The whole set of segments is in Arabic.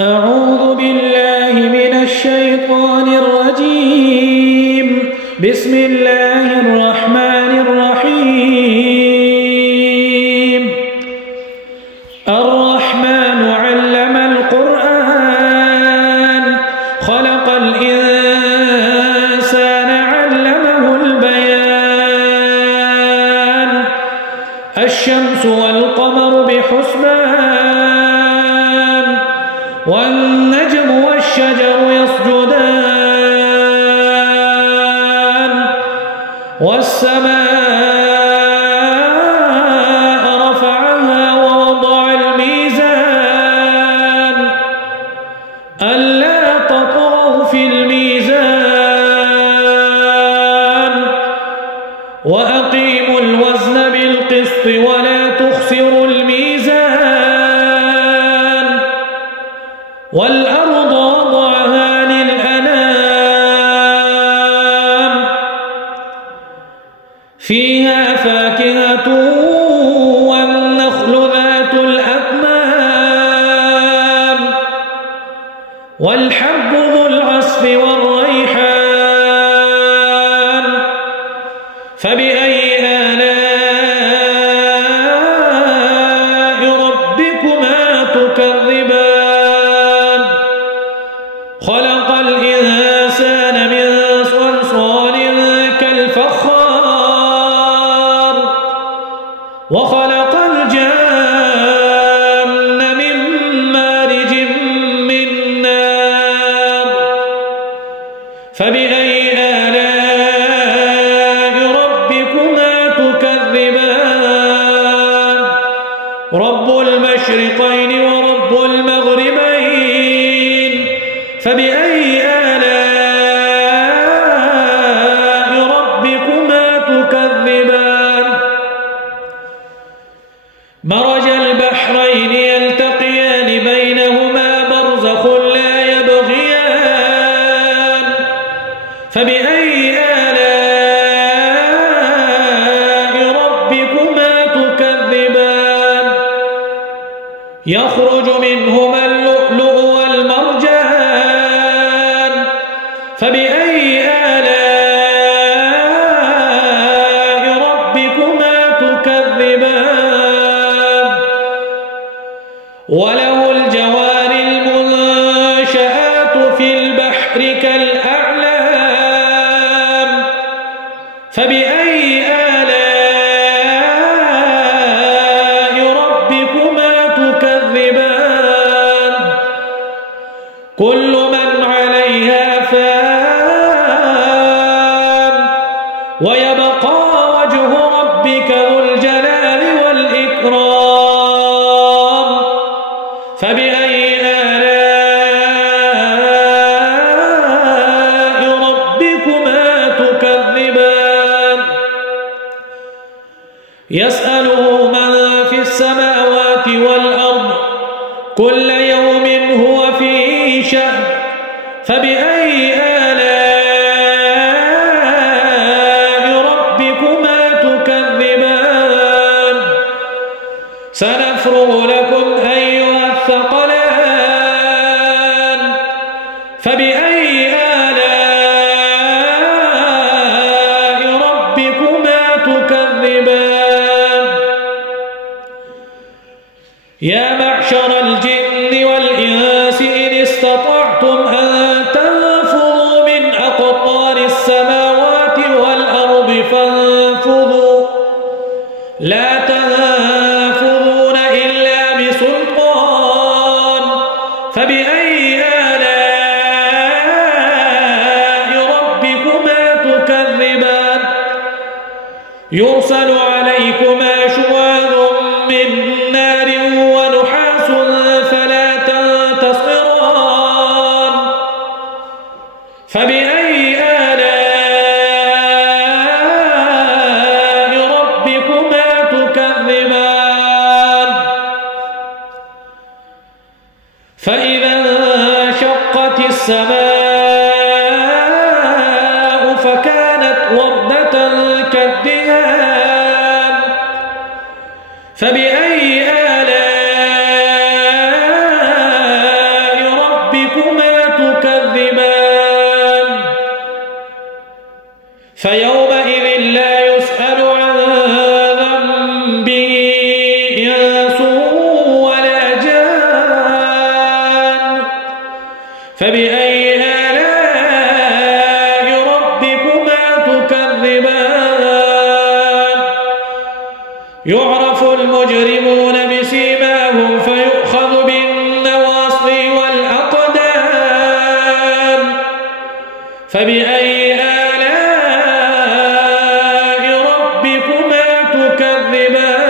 أعوذ بالله من الشيطان الرجيم. بسم الله الرحمن الرحيم. الرحمن علم القرآن خلق الإنسان علمه البيان. الشمس والقمر بحسبان والنجم والشجر يسجدان والسماء رفعها ووضع الميزان ألا تطغوا في الميزان وأقيموا الوزن بالقسط ولا تخسروا الميزان والأرض وضعها للأنام فيها فاكهة والنخل ذات الأكمام والحب ذو العصف والريحان فبأي آلاء ربكما تكذبان خلق الإنسان من صلصال كالفخار وخلق الجان من مارج من نار فبأي آلاء ربكما تكذبان رب المشرقين ورب المغربين فبأي آلاء ربكما تكذبان مرج البحرين يلتقيان بينهما برزخ لا يبغيان فبأي آلاء ربكما تكذبان يخرج منهما اللؤلؤ والمرجان فبأي آلاء ربكما تكذبان وله الجوار المنشآت في البحر كالأعلام فبأي آلاء ربكما تكذبان كل من عليها فان ويبقى وجه ربك ذو الجلال والإكرام فبأي آلاء ربكما تكذبان يسأله من في السماوات والأرض كل يوم هو في شأن فبأي آلاء ربكما تكذبان سنفرغ لكم أيها الثقلان فبأي آلاء ربكما تكذبان يا معشر الجن والإنس إن استطعتم أن تنفذوا من أقطار السماوات والأرض فانفذوا لا تنفذون إلا بسلطان فبأي آلاء ربكما تكذبان يرسل عليكما شواظ من نار ونحاس فلا تنتصران فبأي آلاء ربكما تكذبان فإذا انشقت السماء فكانت وردة كالدهان فبأي آلاء فيومئذ لا يسأل عن ذنبه إنس ولا جان فبأي آلاء ربكما تكذبان يعرف المجرمون بسيماهم فيؤخذ بالنواصي والأقدام فبأي آلاء ربكما تكذبان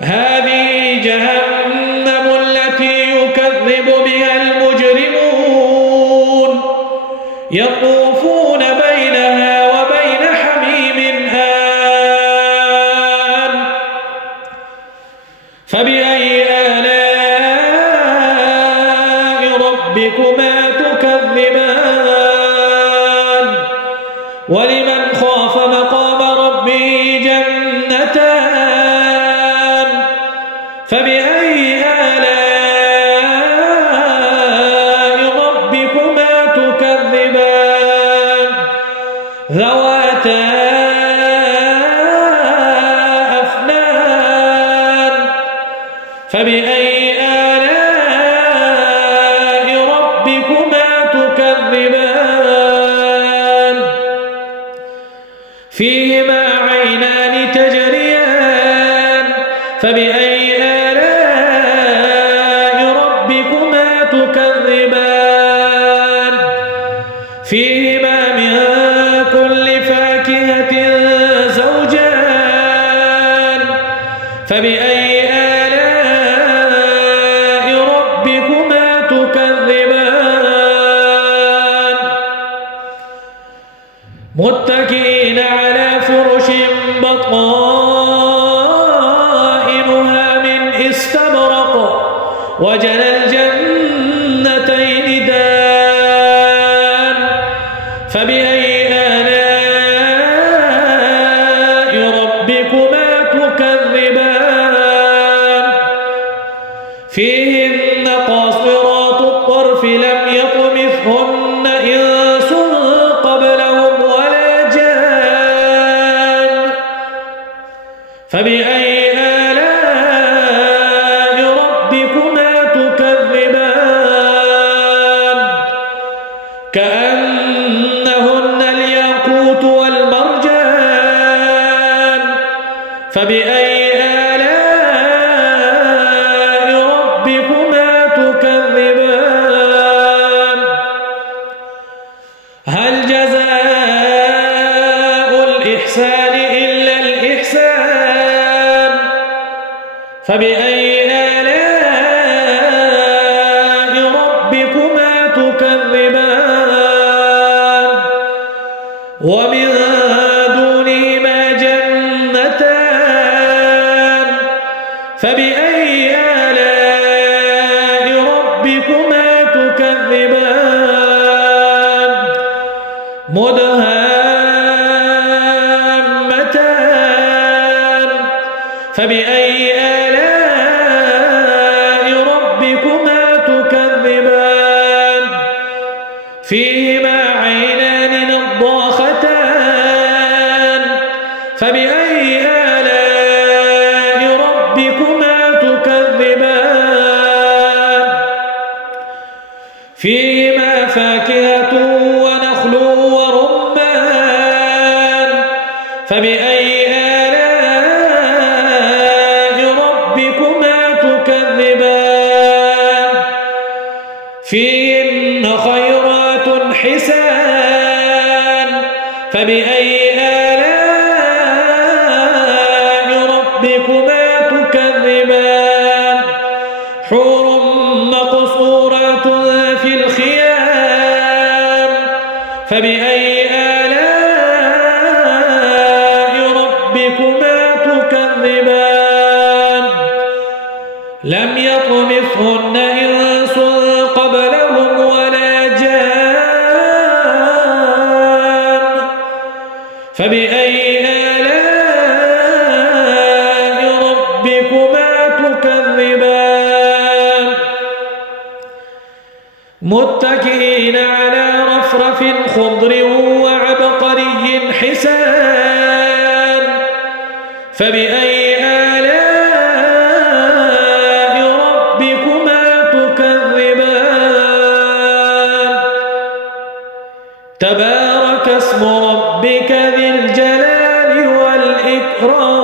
هذه جهنم التي يكذب بها المجرمون يطوفون بينها وبين حميم آن فبأي آلاء ربكما تكذبان ولمن خاف مقام ربه جنتان فبأي آلاء ربكما تكذبان ذواتا أفنان فبأي آلاء ربكما تكذبان فيهما عينان تجريان فبأي آلاء ربكما تكذبان فيهما من كل فاكهة زوجان فبأي آلاء ربكما تكذبان متكئين على فرش بطائنها من استبرق وجنى الجنتين دان فبأي آلاء ربكما تكذبان فيهن قاصرات الطرف لم يطمثهن إنس قبلهم ولا جان فبأي آلاء ربكما تكذبان كأنهن الياقوت والمرجان فبأي آلاء ربكما تكذبان هل جزاء الإحسان إلا الإحسان فبأي آلاء ربكما تكذبان ومن دونهما جنتان فبأي آلاء ربكما تكذبان مدهامتان فبأي آلاء ربكما تكذبان فيهما عينان نضاختان فبأي آلاء ربكما تكذبان فيهما فاكهة ونخل ورمان فبأي آلاء ربكما تكذبان فيهن خيرات حسان فبأي آلاء ربكما تكذبان حور مقصورات في الخيام فبأي آلاء ربكما تكذبان لم يطمثهن إنس قبلهم ولا جان فبأي آلاء ربكما تكذبان متكئين على رفرف وأفرف خضر وعبقري حسان فبأي آلاء ربكما تكذبان تبارك اسم ربك ذي الجلال والإكرام